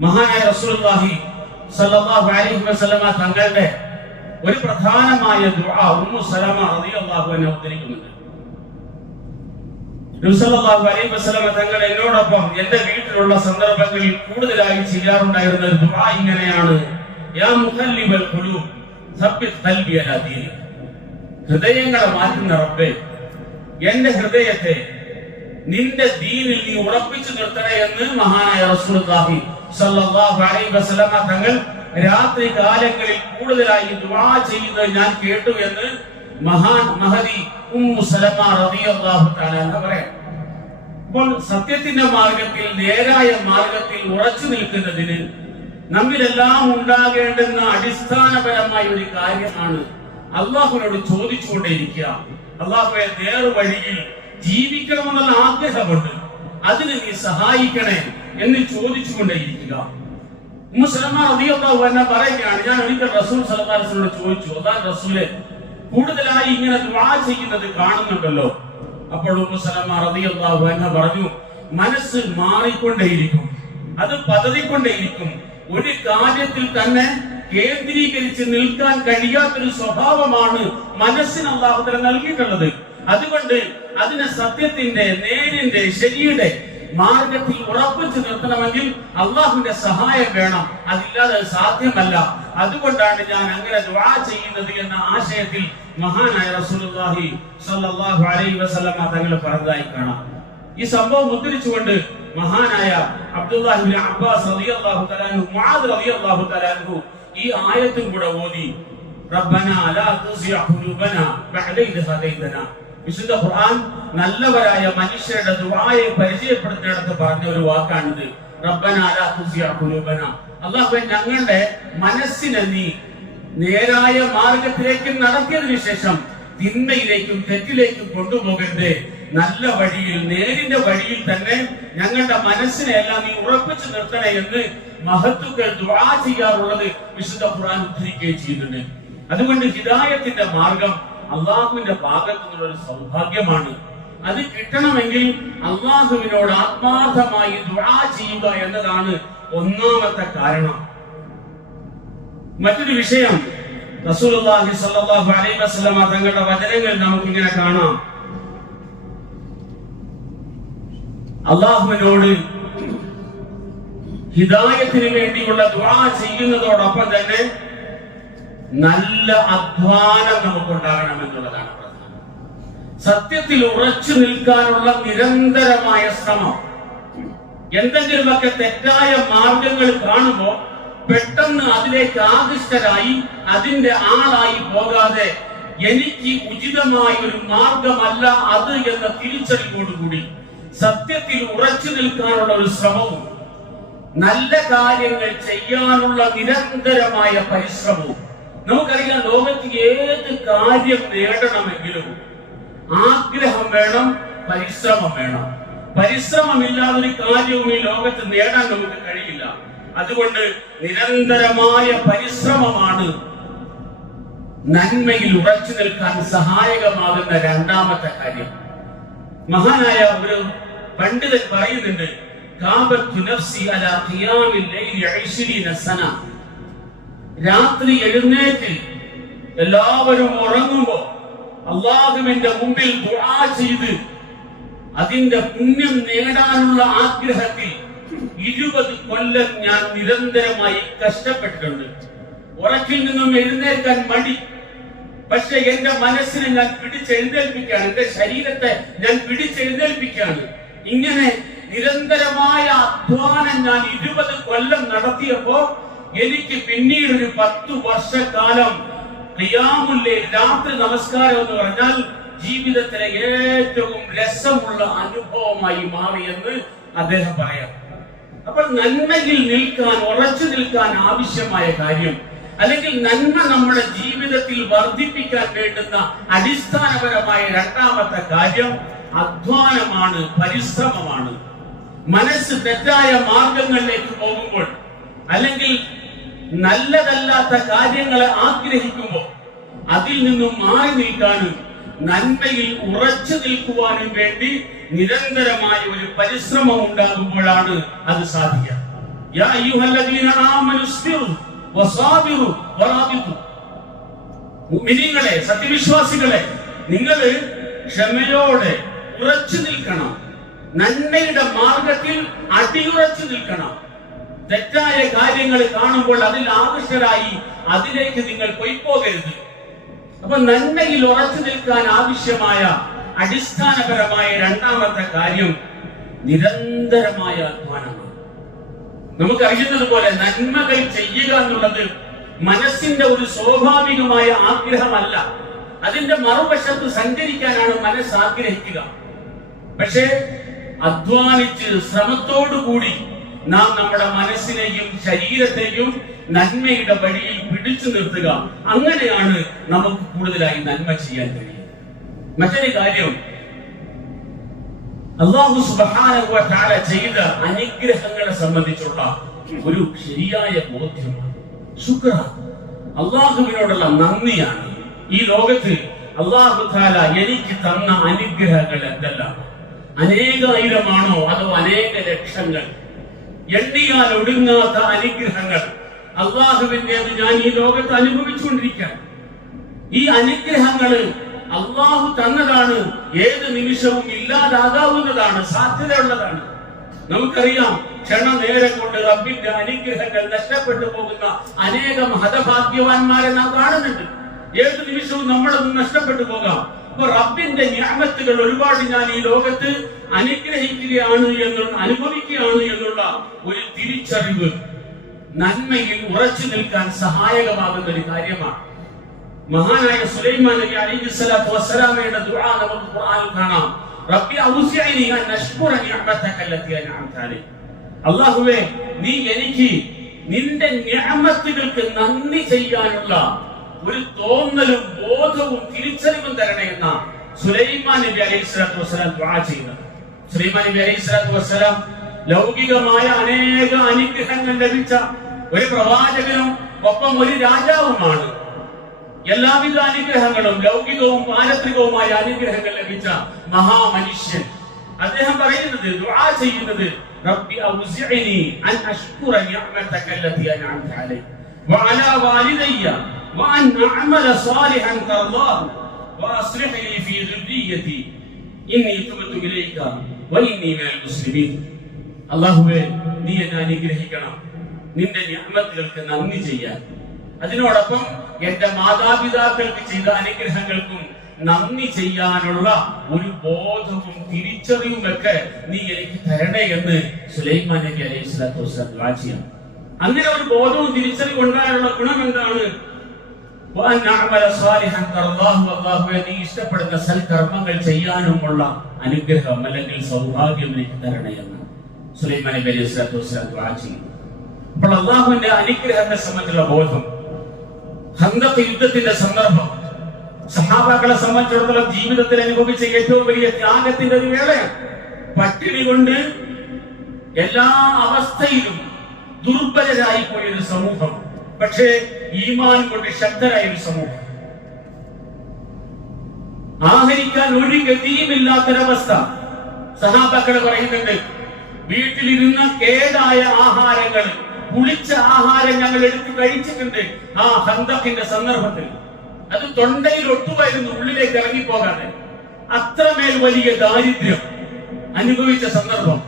മഹാനായ റസൂലുള്ളാഹി സല്ലല്ലാഹു അലൈഹി വസല്ലമ തങ്ങളുടെ ഒരു പ്രധാനമായ ദുആ ഉമ്മു സലമ റളിയല്ലാഹു അൻഹ ഉദ്ധരിക്കുന്നുണ്ട്. നബി സല്ലല്ലാഹു അലൈഹി വസല്ലമ തങ്ങൾ എന്നോടൊപ്പം എന്റെ വീട്ടിലുള്ള സന്ദർഭങ്ങളിൽ കൂടുതലായി ചെയ്യാറുണ്ടായിരുന്ന ഒരു ദുആ ഇങ്ങനെയാണ് യാ മുഖല്ലിബൽ ഖുലൂബ് സബ്ബിത് ഖൽബി അലാ ദീനി ഹൃദയങ്ങളെ മാറ്റുന്ന റബ്ബേ എന്റെ ഹൃദയത്തെ നിന്റെ ദീനിൽ നീ ഉറപ്പിച്ചു നിർത്തണേ എന്ന് മഹാനായ റസൂലുള്ളാഹി തങ്ങൾ രാത്രി കാലങ്ങളിൽ കൂടുതലായി ദുആ ചെയ്യുന്നത് ഞാൻ കേട്ടു എന്ന് മഹാൻ മഹദി ഉമ്മു സലമ റളിയല്ലാഹു തആല എന്ന് പറയാം. അപ്പോൾ സത്യത്തിന്റെ മാർഗത്തിൽ നേരായ മാർഗത്തിൽ ഉറച്ചു നിൽക്കുന്നതിന് നമ്മിലെല്ലാം ഉണ്ടാകേണ്ടുന്ന അടിസ്ഥാനപരമായ ഒരു കാര്യമാണ് അള്ളാഹുവിനോട് ചോദിച്ചുകൊണ്ടേയിരിക്കുക. അള്ളാഹുവെ നേർവഴിയിൽ ജീവിക്കണമെന്നുള്ള ആഗ്രഹമുണ്ട്. അതിന് നീ സഹായിക്കണേ. എന്ന് ചോദിച്ചുകൊണ്ടേയിരിക്കുക. കൊണ്ടേയിരിക്കുക അധികം എന്നെ പറയുകയാണ് ഞാൻ ഒരിക്കൽ റസൂൽ സലഹാസിനോട് ചോദിച്ചു അതാ റസൂലെ കൂടുതലായി ഇങ്ങനെ ദ്വാ ചെയ്യുന്നത് കാണുന്നുണ്ടല്ലോ? അപ്പോൾ മുസ്ലിമാർ അധികം എന്നെ പറഞ്ഞു മനസ്സ് മാറിക്കൊണ്ടേയിരിക്കും അത് പതറിക്കൊണ്ടേയിരിക്കും. ഒരു കാര്യത്തിൽ തന്നെ കേന്ദ്രീകരിച്ച് നിൽക്കാൻ കഴിയാത്തൊരു സ്വഭാവമാണ് മനസ്സിന് അള്ളാഹുദരം നൽകിയിട്ടുള്ളത്. അതുകൊണ്ട് അതിനെ സത്യത്തിന്റെ നേരിന്റെ ശരിയുടെ മാർഗത്തിൽ ഉറപ്പിച്ചു നിർത്തണമെങ്കിൽ അള്ളാഹുവിന്റെ സഹായം വേണം. അതില്ലാതെ അത് സാധ്യമല്ല. അതുകൊണ്ടാണ് ഞാൻ അങ്ങനെ ദുആ ചെയ്യുന്നത് എന്ന ആശയത്തിൽ മഹാനായ റസൂലുള്ളാഹി സ്വല്ലല്ലാഹു അലൈഹി വസല്ലമ തങ്ങൾ പറഞ്ഞതായി കാണാം. ഈ സംഭവം ഉദ്ധരിച്ചുകൊണ്ട് മഹാനായ അബ്ദുല്ലാഹിബിൻ അബ്ബാസ് റളിയല്ലാഹു തആല അൻഹു മുആദ് റളിയല്ലാഹു തആല അൻഹു ഈ ആയത്തും കൂടെ ഓതി. റബ്ബന ലാ തുസിഅ ഖുലൂബന ബഅദ ഇദ് ഹദൈതന. വിശുദ്ധ ഖുർആൻ നല്ലവരായ മനുഷ്യരുടെ ദുആയെ പരിചയപ്പെടുത്തിയിടത്ത് പറഞ്ഞ ഒരു വാക്കാണിത്. റബ്ബന ലാ തുസിയ ഖുലൂബന. അല്ലാഹുവേ ഞങ്ങളുടെ മനസ്സിനെ നീ നേരായ മാർഗത്തിലേക്ക് നടത്തിയതിനു ശേഷം തിന്മയിലേക്കും തെറ്റിലേക്കും കൊണ്ടുപോകരുത്. നല്ല വഴിയിൽ നേരിന്റെ വഴിയിൽ തന്നെ ഞങ്ങളുടെ മനസ്സിനെ എല്ലാം നീ ഉറപ്പിച്ചു നിർത്തണേ എന്ന് മഹത്തുക്കൾ ദുആ ചെയ്യാറുള്ളത് വിശുദ്ധ ഖുർആൻ ഉദ്ധരിക്കുകയും ചെയ്യുന്നുണ്ട്. അതുകൊണ്ട് ഹിദായത്തിന്റെ മാർഗം അള്ളാഹുവിന്റെ ഭാഗത്ത് നിന്നുള്ള ഒരു സൗഭാഗ്യമാണ്. അത് കിട്ടണമെങ്കിൽ അള്ളാഹുവിനോട് ആത്മാർത്ഥമായി ദുആ ചെയ്യുക എന്നതാണ് ഒന്നാമത്തെ കാരണം. മറ്റൊരു വിഷയം റസൂലുള്ളാഹി സ്വല്ലല്ലാഹു അലൈഹി തങ്ങളുടെ വചനങ്ങൾ നമുക്ക് ഇങ്ങനെ കാണാം. അള്ളാഹുവിനോട് ഹിദായത്തിന് വേണ്ടിയുള്ള ദുആ ചെയ്യുന്നതോടൊപ്പം തന്നെ നല്ല അധ്വാനം നമുക്കുണ്ടാകണം എന്നുള്ളതാണ് പ്രധാനം. സത്യത്തിൽ ഉറച്ചു നിൽക്കാനുള്ള നിരന്തരമായ ശ്രമം. എന്തെങ്കിലുമൊക്കെ തെറ്റായ മാർഗങ്ങൾ കാണുമ്പോൾ പെട്ടെന്ന് അതിലേക്ക് ആകൃഷ്ടരായി അതിന്റെ ആളായി പോകാതെ എനിക്ക് ഉചിതമായ ഒരു മാർഗമല്ല അത് എന്ന തിരിച്ചറിവോടുകൂടി സത്യത്തിൽ ഉറച്ചു നിൽക്കാനുള്ള ഒരു ശ്രമവും നല്ല കാര്യങ്ങൾ ചെയ്യാനുള്ള നിരന്തരമായ പരിശ്രമവും നമുക്കറിയാം ലോകത്ത് ഏത് കാര്യം നേടണമെങ്കിലും ആഗ്രഹം വേണം പരിശ്രമം വേണം. പരിശ്രമമില്ലാതെ ഒരു കാര്യവും ഈ ലോകത്ത് നേടാൻ നമുക്ക് കഴിയില്ല. അതുകൊണ്ട് നിരന്തരമായ പരിശ്രമമാണ് നന്മയിൽ ഉറച്ചു നിൽക്കാൻ സഹായകമാകുന്ന രണ്ടാമത്തെ കാര്യം. മഹാനായ ഒരു പണ്ഡിതൻ പറയുന്നുണ്ട് ഖിയാമിൽ ലൈലി 20 സന. രാത്രി എഴുന്നേറ്റ് എല്ലാവരും ഉറങ്ങുമ്പോ അള്ളാഹുവിന്റെ മുമ്പിൽ ദുആ ചെയ്ത് അതിന്റെ പുണ്യം നേടാനുള്ള ആഗ്രഹത്തിൽ ഇരുപത് കൊല്ലം ഞാൻ നിരന്തരമായി കഷ്ടപ്പെട്ടിട്ടുണ്ട്. ഉറക്കിൽ നിന്നും എഴുന്നേൽക്കാൻ മടി. പക്ഷെ എന്റെ മനസ്സിനെ ഞാൻ പിടിച്ചെഴുന്നേൽപ്പിക്കുകയാണ്. എന്റെ ശരീരത്തെ ഞാൻ പിടിച്ചെഴുന്നേൽപ്പിക്കുകയാണ്. ഇങ്ങനെ നിരന്തരമായ അധ്വാനം ഞാൻ ഇരുപത് കൊല്ലം നടത്തിയപ്പോ എനിക്ക് പിന്നീട് ഒരു പത്തു വർഷക്കാലം റിയാമുല്ലേ രാത്രി നമസ്കാരം എന്ന് പറഞ്ഞാൽ ജീവിതത്തിലെ ഏറ്റവും രസമുള്ള അനുഭവമായി മാറി എന്ന് അദ്ദേഹം പറയാം. അപ്പോൾ നന്മയിൽ നിൽക്കാൻ ഉറച്ചു നിൽക്കാൻ ആവശ്യമായ കാര്യം അല്ലെങ്കിൽ നന്മ നമ്മുടെ ജീവിതത്തിൽ വർദ്ധിപ്പിക്കാൻ വേണ്ടുന്ന അടിസ്ഥാനപരമായ രണ്ടാമത്തെ കാര്യം അധ്വാനമാണ് പരിശ്രമമാണ്. മനസ്സ് തെറ്റായ മാർഗങ്ങളിലേക്ക് പോകുമ്പോൾ അല്ലെങ്കിൽ നല്ലതല്ലാത്ത കാര്യങ്ങളെ ആഗ്രഹിക്കുമ്പോൾ അതിൽ നിന്നും മാറി നിൽക്കാനും നന്മയിൽ ഉറച്ചു നിൽക്കുവാനും വേണ്ടി നിരന്തരമായ ഒരു പരിശ്രമം ഉണ്ടാകുമ്പോഴാണ് അത് മുഅ്മിനീങ്ങളെ സത്യവിശ്വാസികളെ നിങ്ങൾ ക്ഷമയോടെ ഉറച്ചു നിൽക്കണം. നന്മയുടെ മാർഗത്തിൽ അടിയുറച്ചു നിൽക്കണം. തെറ്റായ കാര്യങ്ങൾ കാണുമ്പോൾ അതിൽ ആകൃഷ്ടരായി അതിലേക്ക് നിങ്ങൾ പോയിപ്പോകരുത് അപ്പൊ നന്മയിൽ ഉറച്ചു നിൽക്കാൻ ആവശ്യമായ അടിസ്ഥാനപരമായ രണ്ടാമത്തെ കാര്യം നിരന്തരമായ അധ്വാനമാണ് നമുക്ക് അറിയുന്നത് പോലെ നന്മകൾ ചെയ്യുക എന്നുള്ളത് മനസ്സിന്റെ ഒരു സ്വാഭാവികമായ ആഗ്രഹമല്ല. അതിന്റെ മറുവശത്ത് സഞ്ചരിക്കാനാണ് മനസ്സ് ആഗ്രഹിക്കുക. പക്ഷേ അധ്വാനിച്ച് ശ്രമത്തോടുകൂടി നാം നമ്മുടെ മനസ്സിനെയും ശരീരത്തെയും നന്മയുടെ വഴിയിൽ പിടിച്ചു നിർത്തുക. അങ്ങനെയാണ് നമുക്ക് കൂടുതലായി നന്മ ചെയ്യാൻ കഴിയുന്നത്. മറ്റൊരു കാര്യം അള്ളാഹു തആല ചെയ്ത അനുഗ്രഹങ്ങളെ സംബന്ധിച്ചുള്ള ഒരു ശരിയായ ബോധ്യമാണ്. ശുക്ര അള്ളാഹുവിനോടുള്ള നന്ദിയാണ്. ഈ ലോകത്ത് അള്ളാഹു താല എനിക്ക് തന്ന അനുഗ്രഹങ്ങൾ എന്തെല്ലാം? അനേകായിരമാണോ അതോ അനേക ലക്ഷങ്ങൾ? എണ്ണിയാൽ ഒടുങ്ങാത്ത അനുഗ്രഹങ്ങൾ. അള്ളാഹുവിന്റെത് ഞാൻ ഈ ലോകത്ത് അനുഭവിച്ചുകൊണ്ടിരിക്കാം ഈ അനുഗ്രഹങ്ങൾ അള്ളാഹു തന്നതാണ്. ഏത് നിമിഷവും ഇല്ലാതാകാവുന്നതാണ് സാധ്യതയുള്ളതാണ്. നമുക്കറിയാം ക്ഷണനേരം കൊണ്ട് റബ്ബിന്റെ അനുഗ്രഹങ്ങൾ നഷ്ടപ്പെട്ടു പോകുന്ന അനേകം ഹതഭാഗ്യവാന്മാരെ നാം കാണുന്നുണ്ട്. ഏത് നിമിഷവും നമ്മളൊന്നും നഷ്ടപ്പെട്ടു പോകാം. അപ്പൊ റബ്ബിന്റെ ഞാമത്തുകൾ ഒരുപാട് ഞാൻ ഈ ലോകത്ത് അനുഗ്രഹിക്കുകയാണ് എന്നുള്ള അനുഭവിക്കുകയാണ് എന്നുള്ള ഒരു തിരിച്ചറിവ് നന്മയിൽ ഉറച്ചു നിൽക്കാൻ സഹായകമാകുന്ന ഒരു കാര്യമാണ്. മഹാനായ സുലൈമാൻ നബി അലൈഹി സ്വലാത്തു വസ്സലാമയുടെ ദുആ നമുക്ക് ഖുർആനിൽ കാണാം. റബ്ബി ഔസിഅനി അൻ അഷ്കുറ നിഅമതക അല്ലതി അൻഅംത അലൈ. അല്ലാഹുവേ നീ എനിക്ക് നിന്റെ നിഅമത്തുകൾക്ക് നന്ദി ചെയ്യാനുള്ള ഒരു തോന്നലും ബോധവും തിരിച്ചറിവും തരണേ എന്ന സുലൈമാൻ നബി അലൈഹി സ്വലാത്തു വസ്സലാം ചെയ്യുന്നത്. സുലൈമാൻ നബി അലൈഹി സ്വലാത്തു വസ്സലാം ലൗകികമായ അനേക അനുഗ്രഹങ്ങൾ ലഭിച്ച ഒരു പ്രവാചകനും ഒപ്പം ഒരു രാജാവുമാണ്. എല്ലാവിധ അനുഗ്രഹങ്ങളും ലൗകികവും പാരത്രികവുമായ അനുഗ്രഹങ്ങൾ ലഭിച്ച മഹാമനുഷ്യൻ. അദ്ദേഹം പറയുന്നത് ദുആ ചെയ്യുന്നത് റബ്ബി ഔസിഇനി അൻ അഷ്കുറ നിഅമതക അല്ലതി അൻഅംത അലൈ വഅലാ വാലിദയ്യ വഅൻ أعمل സാലിഹൻ തർദാഹു وأصلح لي ഫീ ذريتي. ഇന്നി تبت ഇലൈക وإني മിനൽ മുസ്ലിമീൻ അല്ലാഹുവേ നീ എന്നെ അനുഗ്രഹിക്കണം. നിന്റെ ഞാമത്തുകൾക്ക് നന്ദി ചെയ്യാൻ. അതിനോടൊപ്പം എന്റെ മാതാപിതാക്കൾക്ക് ചെയ്ത അനുഗ്രഹങ്ങൾക്കും നന്ദി ചെയ്യാനുള്ള ഒരു ബോധവും തിരിച്ചറിവും ഒക്കെ നീ എനിക്ക് തരണേ എന്ന് സുലൈമാൻ നബി അലൈഹി സ്വലാത്തു വസ്സലാം അങ്ങനെ ഒരു ബോധവും തിരിച്ചറിവും ഉണ്ടാകാനുള്ള ഗുണം എന്താണ്? നീ ഇഷ്ടപ്പെടുന്ന സൽക്കർമ്മങ്ങൾ ചെയ്യാനുമുള്ള അനുഗ്രഹം അല്ലെങ്കിൽ സൗഭാഗ്യം എനിക്ക് തരണേ എന്ന് സുലൈമാൻ നബി അലൈഹി സ്വലാത്തു വസ്സലാം അപ്പോൾ അള്ളാഹുവിന്റെ അനുഗ്രഹത്തെ സംബന്ധിച്ചുള്ള ബോധം ഹന്തത്ത് യുദ്ധത്തിന്റെ സന്ദർഭം സഹാബാക്കളെ സംബന്ധിച്ചിടത്തോളം ജീവിതത്തിൽ അനുഭവിച്ച ഏറ്റവും വലിയ ത്യാഗത്തിന്റെ ഒരു വേളയാണ്. പട്ടിണി കൊണ്ട് എല്ലാ അവസ്ഥയിലും ദുർബലരായി പോയ ഒരു സമൂഹം. പക്ഷേ ഈമാൻ കൊണ്ട് ശബ്ദരായ ഒരു സമൂഹം. ആഹരിക്കാൻ ഒരു ഗതിയുമില്ലാത്തൊരവസ്ഥ. സഹാബാക്കൾ പറയുന്നുണ്ട് വീട്ടിലിരുന്ന കേടായ ആഹാരങ്ങൾ പുളിച്ച ആഹാരം ഞങ്ങൾ എടുത്തു കഴിച്ചിട്ടുണ്ട് ആ ഹന്തക്കിന്റെ സന്ദർഭത്തിൽ. അത് തൊണ്ടയിൽ ഒട്ടുമായിരുന്നു ഉള്ളിലേക്ക് ഇറങ്ങിപ്പോകാതെ. അത്രമേൽ വലിയ ദാരിദ്ര്യം അനുഭവിച്ച സന്ദർഭം.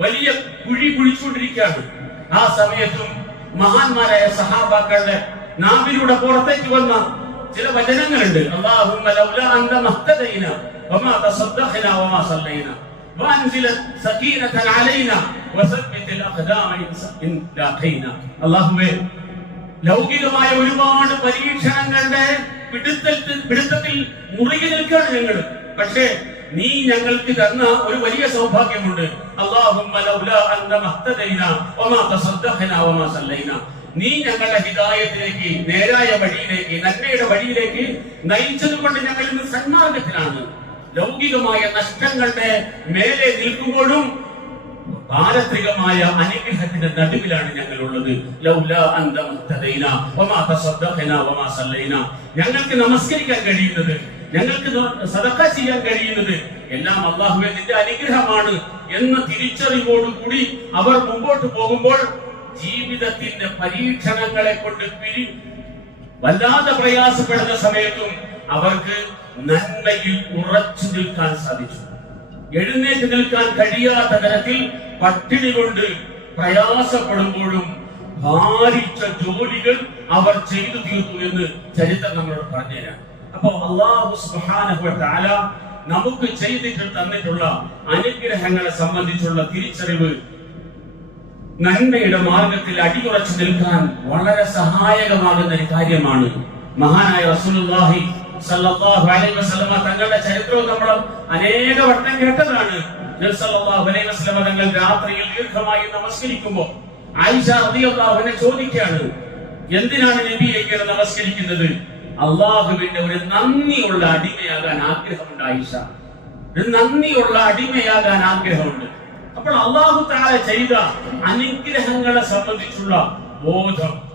വലിയ കുഴി കുഴിച്ചുകൊണ്ടിരിക്കുകയാണ്. ആ സമയത്തും മഹാന്മാരായ സഹാബാക്കളുടെ നാവിലൂടെ പുറത്തേക്ക് വന്ന ചില വചനങ്ങളുണ്ട്. അള്ളാഹുവേ ലൗകികമായ ഒരുപാട് പരീക്ഷണങ്ങളുടെ പിടുത്തത്തിൽ മുറുകി നിൽക്കുകയാണ് ഞങ്ങൾ. പക്ഷേ നീ ഞങ്ങൾക്ക് തന്ന ഒരു വലിയ സൗഭാഗ്യമുണ്ട്. നീ ഞങ്ങളുടെ ഹിതായത്തിലേക്ക് നേരായ വഴിയിലേക്ക് നന്മയുടെ വഴിയിലേക്ക് നയിച്ചത് കൊണ്ട് ഞങ്ങൾ ഇന്ന് സന്മാർഗത്തിലാണ്. ലൗകികമായ നഷ്ടങ്ങളുടെ മേലെ നിൽക്കുമ്പോഴും പാരത്രികമായ അനുഗ്രഹത്തിന്റെ നടുവിലാണ് ഞങ്ങൾ ഉള്ളത് ലൗലാ അന്തം ഞങ്ങൾക്ക് നമസ്കരിക്കാൻ കഴിയുന്നത് ഞങ്ങൾക്ക് സദക്ക ചെയ്യാൻ കഴിയുന്നത് എല്ലാം അള്ളാഹുവെ നിന്റെ അനുഗ്രഹമാണ് എന്ന തിരിച്ചറിവോടുകൂടി അവർ മുമ്പോട്ട് പോകുമ്പോൾ ജീവിതത്തിന്റെ പരീക്ഷണങ്ങളെ കൊണ്ട് പിരി വല്ലാതെ പ്രയാസപ്പെടുന്ന സമയത്തും അവർക്ക് നന്മയിൽ ഉറച്ചു നിൽക്കാൻ സാധിച്ചു. എഴുന്നേറ്റ് നിൽക്കാൻ കഴിയാത്ത തരത്തിൽ പട്ടിണി കൊണ്ട് പ്രയാസപ്പെടുമ്പോഴും ഭാരിച്ച ജോലികൾ അവർ ചെയ്തു തീർത്തു എന്ന് ചരിത്രം നമ്മളോട് പറഞ്ഞുതരാം. അപ്പോ അള്ളാഹു തആല നമുക്ക് ചെയ്തിട്ട് തന്നിട്ടുള്ള അനുഗ്രഹങ്ങളെ സംബന്ധിച്ചുള്ള തിരിച്ചറിവ് നന്മയുടെ മാർഗത്തിൽ അടിയുറച്ചു നിൽക്കാൻ വളരെ സഹായകമാകുന്ന ഒരു കാര്യമാണ്. മഹാനായ റസൂലുള്ളാഹി സല്ലല്ലാഹു അലൈഹി വസല്ലമ തങ്ങളുടെ ചരിത്രവും നമ്മൾ അനേക വട്ടം കേട്ടതാണ്. സല്ലല്ലാഹു അലൈഹി വസല്ലമ തങ്ങൾ രാത്രിയിൽ ദീർഘമായി നമസ്കരിക്കുമ്പോൾ ആയിഷ റളിയല്ലാഹു അൻഹ ചോദിക്കുകയാണ് എന്തിനാണ് നബി ഇങ്ങനെ നമസ്കരിക്കുന്നത്? അള്ളാഹുവിന്റെ ഒരു നന്ദിയുള്ള അടിമയാകാൻ ആഗ്രഹമുണ്ട് ആയിഷ. ഒരു നന്ദിയുള്ള അടിമയാകാൻ ആഗ്രഹമുണ്ട്. അപ്പോൾ അള്ളാഹു താഴെ ചെയ്ത അനുഗ്രഹങ്ങളെ സംബന്ധിച്ചുള്ള ബോധം.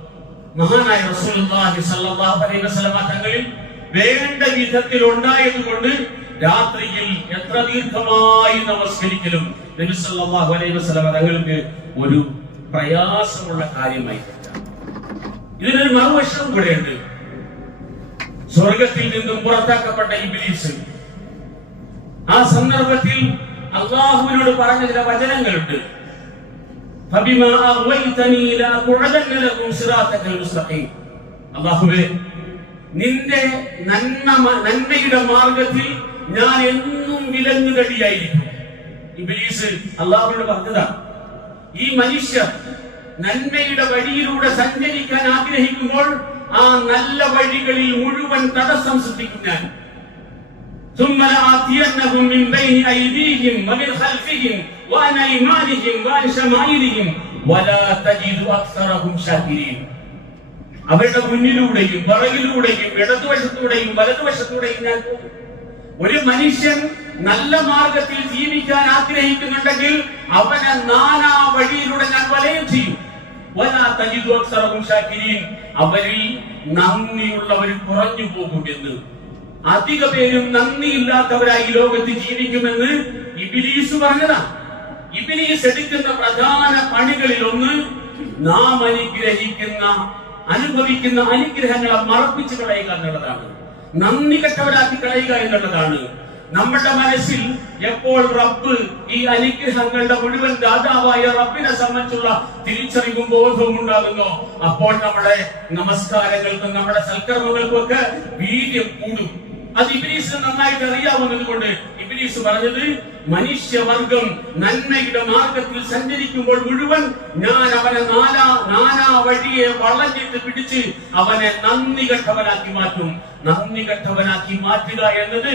മഹാനായ റസൂലുള്ളാഹി വസല്ലമ തങ്ങളിൽ വേണ്ട വിധത്തിൽ ഉണ്ടായതുകൊണ്ട് രാത്രിയിൽ എത്ര ദീർഘമായി നമസ്കരിക്കലും നബി അലൈഹി വസല്ലമ തങ്ങൾക്ക് ഒരു പ്രയാസമുള്ള കാര്യമായി. ഇതിനൊരു മറുവശം കൂടെയുണ്ട് സ്വർഗത്തിൽ നിന്നും പുറത്താക്കപ്പെട്ട ഇബിലീസ്. ആ സന്ദർഭത്തിൽ അള്ളാഹുവിനോട് പറഞ്ഞ ചില വചനങ്ങളുണ്ട്. അള്ളാഹുവേ നിന്റെ നന്മ നന്മയുടെ മാർഗത്തിൽ ഞാൻ എന്നും വിലങ്ങുകടിയായിരിക്കും ഇബിലീസ് അള്ളാഹുവിനോട് പറഞ്ഞതാണ് ഈ മനുഷ്യർ നന്മയുടെ വഴിയിലൂടെ സഞ്ചരിക്കാൻ ആഗ്രഹിക്കുമ്പോൾ ആ നല്ല വഴികളിൽ മുഴുവൻ തടസ്സം സൃഷ്ടിക്കും ഞാൻ ثم لآتينهم من بين أيديهم ومن خلفهم وعن أيمانهم وعن شمائلهم ولا تجد أكثرهم شاكرين അവരുടെ മുന്നിലൂടെയും പിറകിലൂടെയും ഇടതുവശത്തൂടെയും വലതുവശത്തൂടെയും ഞാൻ പോകും ഒരു മനുഷ്യൻ നല്ല മാർഗത്തിൽ ജീവിക്കാൻ ആഗ്രഹിക്കുന്നുണ്ടെങ്കിൽ അവനെ നാനാ വഴിയിലൂടെ ഞാൻ വലയം ചെയ്യും അവരിൽ നന്ദിയുള്ളവർ കുറഞ്ഞു പോകും എന്ന്. അധിക പേരും നന്ദിയില്ലാത്തവരായി ലോകത്ത് ജീവിക്കുമെന്ന് ഇബിലീസ് പറഞ്ഞതാ. ഇബിലീസ് എടുക്കുന്ന പ്രധാന പണികളിൽ ഒന്ന് നാം അനുഗ്രഹിക്കുന്ന അനുഭവിക്കുന്ന അനുഗ്രഹങ്ങളെ മറപ്പിച്ചു കളയുക എന്നുള്ളതാണ്. നന്ദി കെട്ടവരാക്കി കളയുക എന്നുള്ളതാണ്. നമ്മുടെ മനസ്സിൽ എപ്പോൾ റബ്ബ് ഈ അനുഗ്രഹങ്ങളുടെ മുഴുവൻ ദാതാവായ റബ്ബിനെ സംബന്ധിച്ചുള്ള തിരിച്ചറിവും ബോധവും ഉണ്ടാകുന്നു. അപ്പോൾ നമ്മുടെ നമസ്കാരങ്ങൾക്കും നമ്മുടെ സൽക്കർമ്മങ്ങൾക്കും ഒക്കെ വീര്യം കൂടും. അത് ഇബിലീസ് നന്നായിട്ട് അറിയാവുന്നത് കൊണ്ട് ഇബിലീസ് പറഞ്ഞത് മനുഷ്യവർഗം നന്മയുടെ മാർഗത്തിൽ സഞ്ചരിക്കുമ്പോൾ മുഴുവൻ ഞാൻ അവനെ നാലാ നാനാ വഴിയെ വളഞ്ഞിട്ട് പിടിച്ച് അവനെ നന്ദി കെട്ടവനാക്കി മാറ്റും. നന്ദി കെട്ടവനാക്കി മാറ്റുക എന്നത്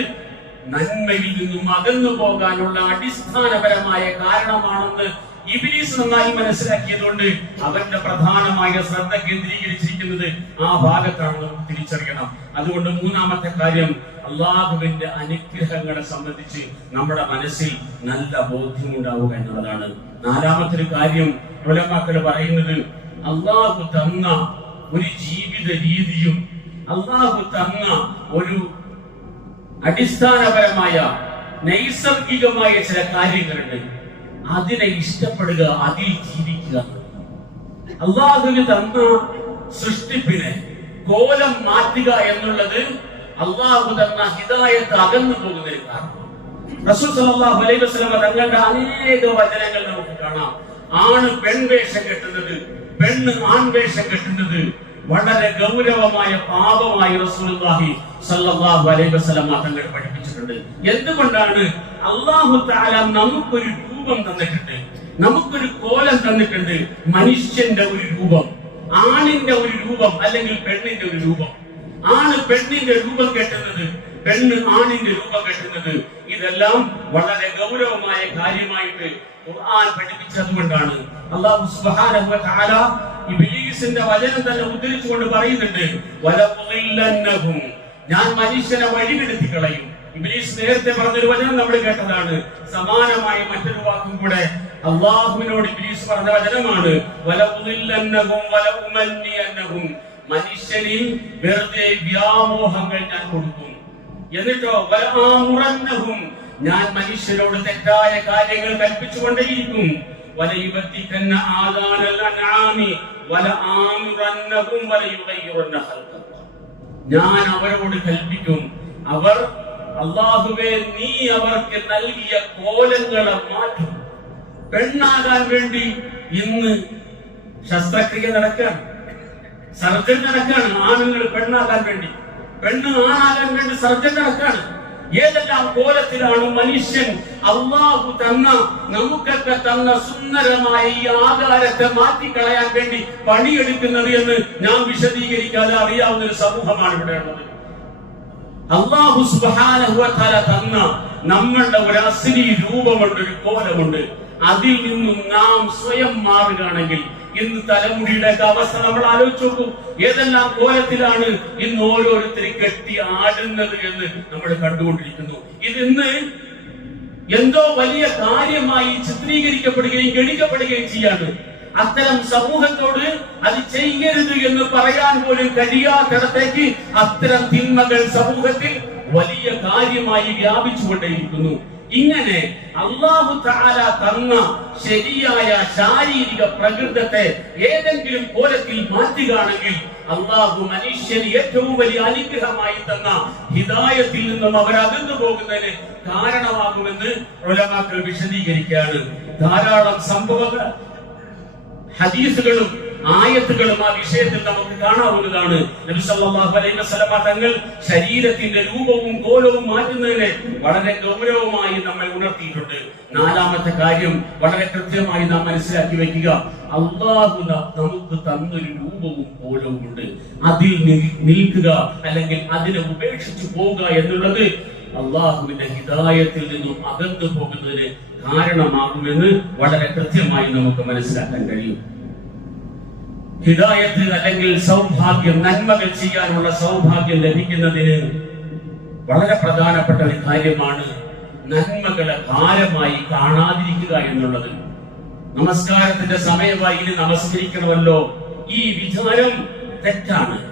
നന്മയിൽ നിന്നും അകന്നു പോകാനുള്ള അടിസ്ഥാനപരമായ കാരണമാണെന്ന് ഇബിലീസ് നന്നായി മനസ്സിലാക്കിയതുകൊണ്ട് അവന്റെ പ്രധാനമായ ശ്രദ്ധ കേന്ദ്രീകരിച്ചിരിക്കുന്നത് ആ ഭാഗത്താണ് നമുക്ക് തിരിച്ചറിയണം. അതുകൊണ്ട് മൂന്നാമത്തെ കാര്യം അള്ളാഹുവിന്റെ അനുഗ്രഹങ്ങളെ സംബന്ധിച്ച് നമ്മുടെ മനസ്സിൽ നല്ല ബോധ്യമുണ്ടാവുക എന്നുള്ളതാണ് നാലാമത്തെ ഒരു കാര്യം ഉലമാക്കൾ പറയുന്നത് അള്ളാഹു തന്ന ഒരു ജീവിത രീതിയും അള്ളാഹു തന്ന ഒരു അടിസ്ഥാനപരമായ നൈസർഗികമായ ചില കാര്യങ്ങളുണ്ട്. അതിനെ ഇഷ്ടപ്പെടുക അതിൽ ജീവിക്കുക. അള്ളാഹുവിന് തന്ന സൃഷ്ടിപ്പിനെ കോലം മാറ്റുക എന്നുള്ളത് അള്ളാഹു തന്ന ഹിതായത്ത് അകന്നു പോകുന്നതിന് കാരണം. റസൂൽ സല്ലല്ലാഹു അലൈഹി വസല്ലമ തങ്ങളുടെ അനേക വചനങ്ങൾ നമുക്ക് കാണാം. ആണ് പെൺവേഷം കെട്ടുന്നത് പെണ്ണ് ആൺവേഷം കെട്ടുന്നത് വളരെ ഗൗരവമായ പാപമായി റസൂലുള്ളാഹി സല്ലല്ലാഹു അലൈഹി വസല്ലം തങ്ങൾ പഠിപ്പിച്ചിട്ടുണ്ട്. എന്തുകൊണ്ടാണ്? അല്ലാഹു തആല നമുക്കൊരു രൂപം തന്നിട്ടുണ്ട്. നമുക്കൊരു കോലം തന്നിട്ടുണ്ട്. മനുഷ്യന്റെ ഒരു രൂപം. ആണിന്റെ ഒരു രൂപം അല്ലെങ്കിൽ പെണ്ണിന്റെ ഒരു രൂപം. ആണ് പെണ്ണിന്റെ രൂപം കെട്ടുന്നത് പെണ്ണ് ആണിന്റെ രൂപം കെട്ടുന്നത്. ഇതെല്ലാം വളരെ ഗൗരവമായ കാര്യമായിട്ട് ഖുർആൻ പഠിപ്പിച്ചതുകൊണ്ടാണ്. അള്ളാഹു സുബ്ഹാനഹു വ തആല ഇബ്ലീസിന്റെ വചനം തന്നെ ഉദ്ധരിച്ചുകൊണ്ട് പറയുന്നുണ്ട് വലഉളില്ലന്നഹും ഞാൻ മനുഷ്യനെ വഴികെടുത്തി കളയും ഇബ്ലീസ് നേരത്തെ പറഞ്ഞൊരു വചനം നമ്മൾ കേട്ടതാണ് സമാനമായ മറ്റൊരു വാക്കും കൂടെ അള്ളാഹുവിനോട് ഇബ്ലീസ് പറഞ്ഞ വചനമാണ് വലഉളില്ലന്നഹും വലഉമന്നിയന്നഹും മനുഷ്യനിൽ വെറുതെ വ്യാമോഹങ്ങൾ ഞാൻ കൊടുക്കും. എന്നിട്ടോ വലആമുറന്നഹും ഞാൻ മനുഷ്യരോട് തെറ്റായ കാര്യങ്ങൾ കൽപ്പിച്ചുകൊണ്ടേയിരിക്കും. വലയുബത്തിക്കന്ന ആദാനൽ വല വലആമിറന്നഹും വലയുഗയ്യിറന്ന ഖൽഖല്ലാഹ്. ഞാൻ അവരോട് കൽപ്പിക്കും. അവർ അള്ളാഹുവേ നീ അവർക്ക് നൽകിയ കോലങ്ങളെ മാറ്റും. പെണ്ണാകാൻ വേണ്ടി ഇന്ന് ശസ്ത്രക്രിയ നടക്കുകയാണ്. സർജൻ നടക്കുകയാണ്. ആണുങ്ങൾ പെണ്ണാകാൻ വേണ്ടി. പെണ്ണ് ആണാകാൻ വേണ്ടി സർജൻ നടക്കുകയാണ്. ഏതെല്ലാം കോലത്തിലാണ് മനുഷ്യൻ അള്ളാഹു തന്ന നമുക്കൊക്കെ തന്ന സുന്ദരമായ ഈ ആകാരത്തെ മാറ്റിക്കളയാൻ വേണ്ടി പണിയെടുക്കുന്നത് എന്ന് ഞാൻ വിശദീകരിക്കാതെ അറിയാവുന്ന ഒരു സമൂഹമാണ് ഇവിടെ ഉള്ളത്. അള്ളാഹു തആല തന്ന നമ്മളുടെ ഒരു അസ്ലി രൂപമുണ്ട് ഒരു കോലമുണ്ട്. അതിൽ നിന്നും നാം സ്വയം മാറുകയാണെങ്കിൽ ഇന്ന് തലമുടിയുടെ അവസ്ഥ നമ്മൾ ആലോചിച്ച് നോക്കും. ഏതെല്ലാം കോലത്തിലാണ് ഇന്ന് ഓരോരുത്തരും കെട്ടി ആടുന്നത് എന്ന് നമ്മൾ കണ്ടുകൊണ്ടിരിക്കുന്നു. ഇത് ഇന്ന് എന്തോ വലിയ കാര്യമായി ചിത്രീകരിക്കപ്പെടുകയും ഗണിക്കപ്പെടുകയും ചെയ്യാണ്. അത്തരം സമൂഹത്തോട് അത് ചെയ്യരുത് എന്ന് പറയാൻ പോലും കഴിയാത്തിടത്തേക്ക് അത്തരം തിന്മകൾ സമൂഹത്തിൽ വലിയ കാര്യമായി വ്യാപിച്ചുകൊണ്ടേയിരിക്കുന്നു. ഇങ്ങനെ അള്ളാഹു താര തന്ന ശരിയായ ശാരീരിക പ്രകൃതത്തെ ഏതെങ്കിലും കോലത്തിൽ മാറ്റുകയാണെങ്കിൽ അള്ളാഹു മനുഷ്യന് ഏറ്റവും വലിയ അനുഗ്രഹമായി തന്ന ഹിതായത്തിൽ നിന്നും അവർ അകന്നു പോകുന്നതിന് കാരണമാകുമെന്ന് ഒലമാക്കൾ വിശദീകരിക്കുകയാണ്. ധാരാളം സംഭവങ്ങൾ ഹദീസുകളും ആയത്തുകളും ആ വിഷയത്തിൽ നമുക്ക് കാണാവുന്നതാണ്. അലൈഹി വസല്ലമ തങ്ങൾ ശരീരത്തിന്റെ രൂപവും കോലവും മാറ്റുന്നതിനെ വളരെ ഗൗരവമായി നമ്മൾ ഉണർത്തിയിട്ടുണ്ട്. നാലാമത്തെ കാര്യം വളരെ കൃത്യമായി നാം മനസ്സിലാക്കി വെക്കുക അള്ളാഹു നമുക്ക് തന്നൊരു രൂപവും കോലവും ഉണ്ട്. അതിൽ നിൽക്കുക അല്ലെങ്കിൽ അതിനെ ഉപേക്ഷിച്ചു പോവുക എന്നുള്ളത് അള്ളാഹുവിന്റെ ഹിതായത്തിൽ നിന്നും അകന്നു പോകുന്നതിന് കാരണമാകുമെന്ന് വളരെ കൃത്യമായി നമുക്ക് മനസ്സിലാക്കാൻ കഴിയും. ഹിദായത്ത് അല്ലെങ്കിൽ സൗഭാഗ്യം നന്മകൾ ചെയ്യാനുള്ള സൗഭാഗ്യം ലഭിക്കുന്നതിന് വളരെ പ്രധാനപ്പെട്ട ഒരു കാര്യമാണ് നന്മകളെ ഭാരമായി കാണാതിരിക്കുക എന്നുള്ളത്. നമസ്കാരത്തിന്റെ സമയമായി ഇനി നമസ്കരിക്കണമല്ലോ. ഈ വിചാരം തെറ്റാണ്.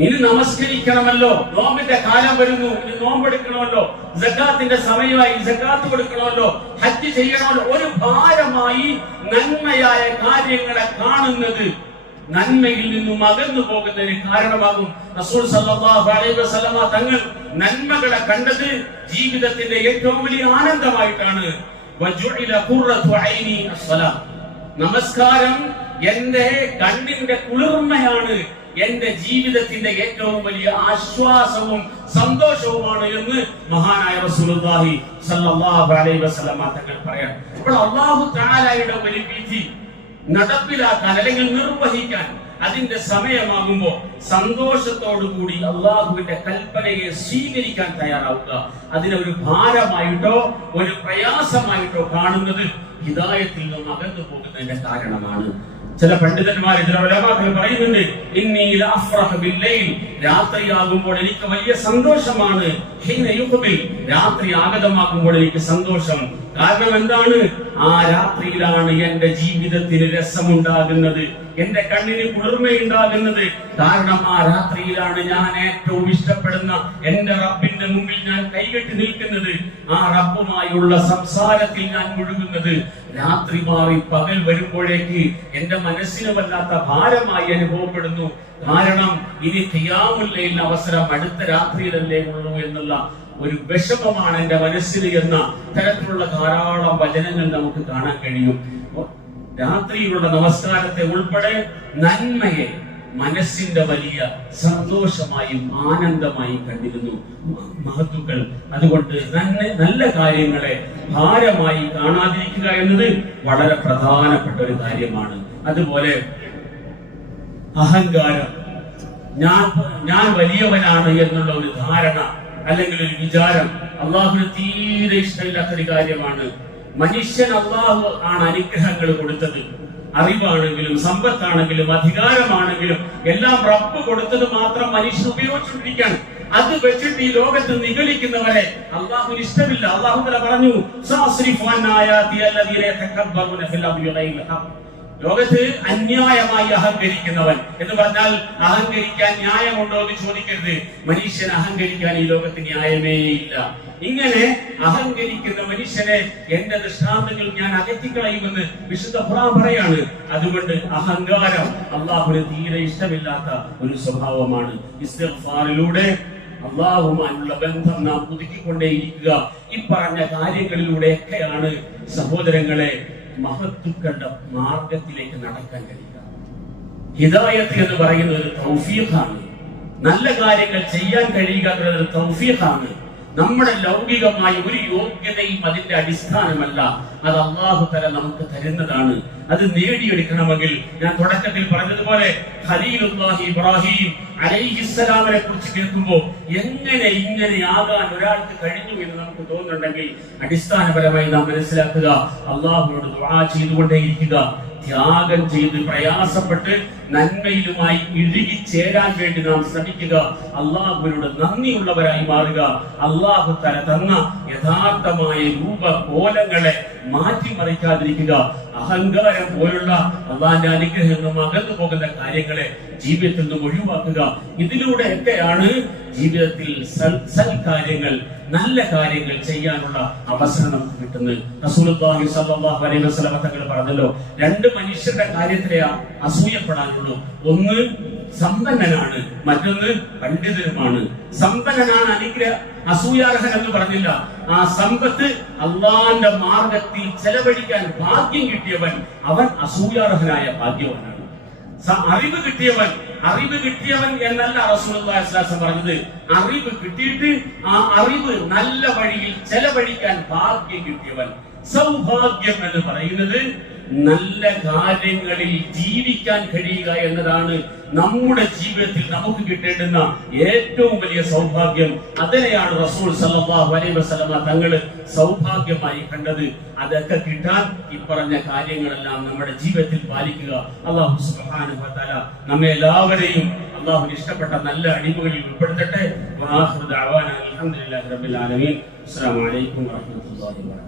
ഇനി നമസ്കരിക്കണമല്ലോ. നോമ്പിന്റെ കാലം വരുന്നു. ഇനി നോമ്പെടുക്കണമല്ലോ. ജക്കാത്തിന്റെ സമയമായി ജക്കാത്ത് കൊടുക്കണമല്ലോ. ഹജ്ജ് ചെയ്യണമല്ലോ. ഒരു ഭാരമായി നന്മയായ കാര്യങ്ങളെ കാണുന്നത് നന്മയിൽ നിന്നും അകന്നു പോകുന്നതിന് കാരണമാകും. റസൂൽ സല്ലല്ലാഹു അലൈഹി വസല്ലമ തങ്ങൾ നന്മകളെ കണ്ടത് ജീവിതത്തിന്റെ ഏറ്റവും വലിയ ആനന്ദമായിട്ടാണ്. നമസ്കാരം എന്റെ കണ്ണിന്റെ കുളിർമയാണ്. എന്റെ ജീവിതത്തിന്റെ ഏറ്റവും വലിയ ആശ്വാസവും സന്തോഷവുമാണ് എന്ന് മഹാനായ റസൂലുള്ളാഹി സല്ലല്ലാഹു അലൈഹി വസല്ലമ തങ്ങൾ പറയാൻ. അപ്പോൾ അല്ലാഹു തആലയുടെ ഒരു വിധി നടപ്പിലാക്കാൻ അല്ലെങ്കിൽ നിർവഹിക്കാൻ അതിന്റെ സമയമാകുമ്പോ സന്തോഷത്തോടു കൂടി അള്ളാഹുവിന്റെ കൽപ്പനയെ സ്വീകരിക്കാൻ തയ്യാറാവുക. അതിനെ ഒരു ഭാരമായിട്ടോ ഒരു പ്രയാസമായിട്ടോ കാണുന്നത് ഹിതായത്തിൽ നിന്നും അകന്നു പോകുന്നതിന്റെ കാരണമാണ്. ചില പണ്ഡിതന്മാർ ചില ഉലമാക്കൾ പറയുന്നുണ്ട് രാത്രിയാകുമ്പോൾ എനിക്ക് വലിയ സന്തോഷമാണ്. രാത്രി ആഗതമാകുമ്പോൾ എനിക്ക് സന്തോഷം. കാരണം എന്താണ്? ആ രാത്രിയിലാണ് എന്റെ ജീവിതത്തിന് രസമുണ്ടാകുന്നത്. എന്റെ കണ്ണിന് കുളിർമയുണ്ടാകുന്നത് കാരണം ആ രാത്രിയിലാണ് ഞാൻ ഏറ്റവും ഇഷ്ടപ്പെടുന്ന എന്റെ റബ്ബിന്റെ മുമ്പിൽ ഞാൻ കൈകെട്ടി നിൽക്കുന്നത്. ആ റബ്ബുമായുള്ള സംസാരത്തിൽ ഞാൻ മുഴുകുന്നത്. രാത്രി മാറി പകൽ വരുമ്പോഴേക്ക് എന്റെ മനസ്സിന് വല്ലാത്ത ഭാരമായി അനുഭവപ്പെടുന്നു. കാരണം ഇനി ഖിയാമുല്ലയിൽ അവസരം അടുത്ത രാത്രിയിലല്ലേ ഉള്ളൂ എന്നുള്ള ഒരു വിഷമമാണ് എന്റെ മനസ്സിൽ എന്ന തരത്തിലുള്ള ധാരാളം വചനങ്ങൾ നമുക്ക് കാണാൻ കഴിയും. രാത്രിയിലുള്ള നമസ്കാരത്തെ ഉൾപ്പെടെ നന്മയെ മനസ്സിന്റെ വലിയ സന്തോഷമായും ആനന്ദമായും കണ്ടിരുന്നു. മഹത്തുക്കൾ. അതുകൊണ്ട് നല്ല നല്ല കാര്യങ്ങളെ ഭാരമായി കാണാതിരിക്കുക എന്നത് വളരെ പ്രധാനപ്പെട്ട ഒരു കാര്യമാണ്. അതുപോലെ അഹങ്കാരം. ഞാൻ ഞാൻ വലിയവനാണ് എന്നുള്ള ഒരു ധാരണ അല്ലെങ്കിൽ ഒരു വിചാരം അള്ളാഹുവിന് തീരെ ഇഷ്ടമില്ലാത്തൊരു കാര്യമാണ്. മനുഷ്യൻ അള്ളാഹു ആണ് അനുഗ്രഹങ്ങൾ കൊടുത്തത്. അറിവാണെങ്കിലും സമ്പത്താണെങ്കിലും അധികാരമാണെങ്കിലും എല്ലാം റബ്ബ് കൊടുത്തത് മാത്രം മനുഷ്യൻ ഉപയോഗിച്ചുകൊണ്ടിരിക്കുകയാണ്. അത് വെച്ചിട്ട് ഈ ലോകത്ത് നിഗളിക്കുന്നവരെ അള്ളാഹുവിന് ഇഷ്ടമില്ല. അള്ളാഹു പറഞ്ഞു ലോകത്ത് അന്യായമായി അഹങ്കരിക്കുന്നവൻ എന്ന് പറഞ്ഞാൽ അഹങ്കരിക്കാൻ ന്യായമുണ്ടോ എന്ന് ചോദിക്കരുത്. മനുഷ്യൻ അഹങ്കരിക്കാൻ ഈ ലോകത്ത് ന്യായമേ ഇല്ല. ഇങ്ങനെ അഹങ്കരിക്കുന്ന മനുഷ്യനെ എന്റെ ദൃഷ്ടാന്തങ്ങൾ ഞാൻ അകറ്റിക്കളയുമെന്ന് വിശുദ്ധ ഖുർആൻ പറയാണ്. അതുകൊണ്ട് അഹങ്കാരം അള്ളാഹുവിന് തീരെ ഇഷ്ടമില്ലാത്ത ഒരു സ്വഭാവമാണ്. ഇസ്തിഗ്ഫാറിലൂടെ അള്ളാഹുമായുള്ള ബന്ധം നാം പുതുക്കിക്കൊണ്ടേയിരിക്കുക. ഈ പറഞ്ഞ കാര്യങ്ങളിലൂടെയൊക്കെയാണ് സഹോദരങ്ങളെ മഹത്തുക്കളുടെ മാർഗത്തിലേക്ക് നടക്കാൻ കഴിയുക. ഹിദായത്ത് എന്ന് പറയുന്നത് ഒരു തൗഫീഖാണ്. നല്ല കാര്യങ്ങൾ ചെയ്യാൻ കഴിയുക എന്നുള്ളത് ഒരു തൗഫീഖാണ്. നമ്മുടെ ലൗകികമായ ഒരു യോഗ്യതയും അതിന്റെ അടിസ്ഥാനമല്ല. അത് അള്ളാഹു തല നമുക്ക് തരുന്നതാണ്. അത് നേടിയെടുക്കണമെങ്കിൽ ഞാൻ തുടക്കത്തിൽ പറഞ്ഞതുപോലെ ഖലീലുല്ലാഹി ഇബ്രാഹിം അലൈഹിസ്സലാമിനെ കുറിച്ച് കേൾക്കുമ്പോൾ എങ്ങനെ ഇങ്ങനെ ആകാൻ ഒരാൾക്ക് കഴിഞ്ഞു എന്ന് നമുക്ക് തോന്നുന്നുണ്ടെങ്കിൽ അടിസ്ഥാനപരമായി നാം മനസ്സിലാക്കുക അള്ളാഹുനോട് ദുആ ചെയ്തുകൊണ്ടേയിരിക്കുക. ത്യാഗം ചെയ്ത് പ്രയാസപ്പെട്ട് നന്മയിലുമായി ഇഴുകി ചേരാൻ വേണ്ടി നാം ശ്രമിക്കുക. അള്ളാഹുവിനോട് നന്ദിയുള്ളവരായി മാറുക. അള്ളാഹു തല തന്ന യഥാർത്ഥമായ രൂപകോലങ്ങളെ മാറ്റിമറിക്കാതിരിക്കുക. അഹങ്കാരം പോലുള്ള അള്ളാന്റെ അനുഗ്രഹം നിന്നും അകന്നു പോകുന്ന കാര്യങ്ങളെ ജീവിതത്തിൽ നിന്നും ഒഴിവാക്കുക. ഇതിലൂടെ ഒക്കെയാണ് ജീവിതത്തിൽ സൽ- സൽകാര്യങ്ങൾ നല്ല കാര്യങ്ങൾ ചെയ്യാനുള്ള അവസരം നമുക്ക് കിട്ടുന്നത്. റസൂലുള്ളാഹി സ്വല്ലല്ലാഹു അലൈഹി തങ്ങൾ പറഞ്ഞല്ലോ രണ്ട് മനുഷ്യരുടെ കാര്യത്തിലെ അസൂയപ്പെടാനുള്ളൂ. ഒന്ന് സമ്പന്നനാണ്. മറ്റൊന്ന് പണ്ഡിതനുമാണ്. സമ്പന്നനാണ് അനുഗ്രഹ അസൂയാർഹൻ എന്ന് പറഞ്ഞില്ല. ആ സമ്പത്ത് അള്ളാന്റെ മാർഗത്തിൽ ചെലവഴിക്കാൻ ഭാഗ്യം കിട്ടിയവൻ അവൻ അസൂയാർഹനായ ഭാഗ്യവാനാണ്. അറിവ് കിട്ടിയവൻ അറിവ് കിട്ടിയവൻ എന്നല്ല റസൂലുള്ളാഹിസ്ലാസം പറഞ്ഞത്. അറിവ് കിട്ടിയിട്ട് ആ അറിവ് നല്ല വഴിയിൽ ചെലവഴിക്കാൻ ഭാഗ്യം കിട്ടിയവൻ. സൗഭാഗ്യം എന്ന് പറയുന്നത് നല്ല കാര്യങ്ങളിൽ ജീവിക്കാൻ കഴിയുക എന്നതാണ് നമ്മുടെ ജീവിതത്തിൽ നമുക്ക് കിട്ടേണ്ടുന്ന ഏറ്റവും വലിയ സൗഭാഗ്യം. അതിനെയാണ് റസൂൽ സല്ലല്ലാഹു അലൈഹി വസല്ലമ തങ്ങൾ സൗഭാഗ്യമായി കണ്ടത്. അതൊക്കെ കിട്ടാൻ ഈ പറഞ്ഞ കാര്യങ്ങളെല്ലാം നമ്മുടെ ജീവിതത്തിൽ പാലിക്കുക. അള്ളാഹു തആല നമ്മെ എല്ലാവരെയും അള്ളാഹുവിന് ഇഷ്ടപ്പെട്ട നല്ല അടിമകളിൽ ഉൾപ്പെടുത്തട്ടെ. അലഹമുല്ലാ റബ്ബിൽ ആലമീൻ. അസ്സലാമു അലൈക്കും വറഹ്മത്തുള്ളാഹി